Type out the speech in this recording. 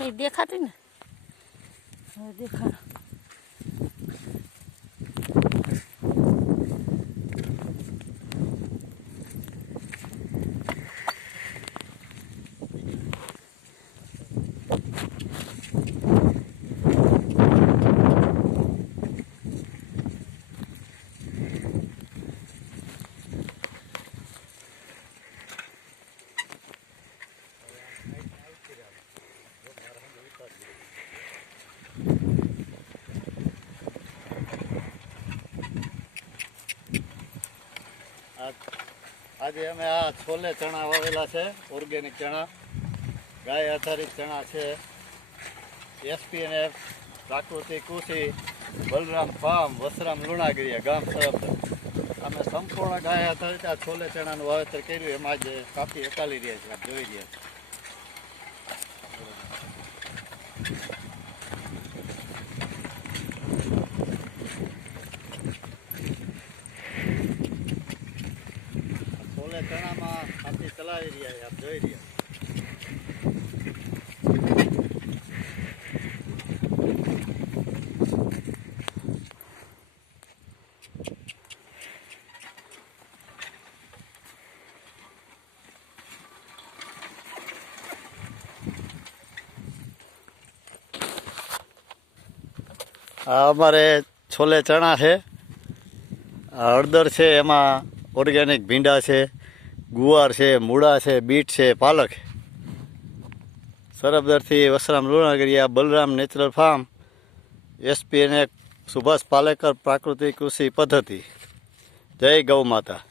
કઈ દેખાતી ને હવે દેખાડો. આજે અમે આ છોલે ચણા વાવેલા છે, ઓર્ગેનિક ચણા, ગાય આધારિત ચણા છે. એસપીએનએફ પ્રાકૃતિક કૃષિ, બલરામ ફાર્મ, વસરામ લુણાગીરિયા, ગામ સરપદર. અમે સંપૂર્ણ ગાય આધારિત આ છોલે ચણાનું વાવેતર કર્યું. એમાં જ કાપી હકાલી રહ્યા છે, આપ જોઈ રહ્યા છે. છોલે ચણામાં કાપી ચલાવી રહ્યા છે, આપ જોઈ રહ્યા. આ અમારે છોલે ચણા છે, આ હળદર છે, એમાં ઓર્ગેનિક ભીંડા છે, ગુવાર છે, મૂળા છે, બીટ છે, પાલક. સરપદરથી Vasram Lunagiriya, Balram natural farm, SPNF Subhash Palekar પ્રાકૃતિક કૃષિ પદ્ધતિ. જય ગૌ માતા.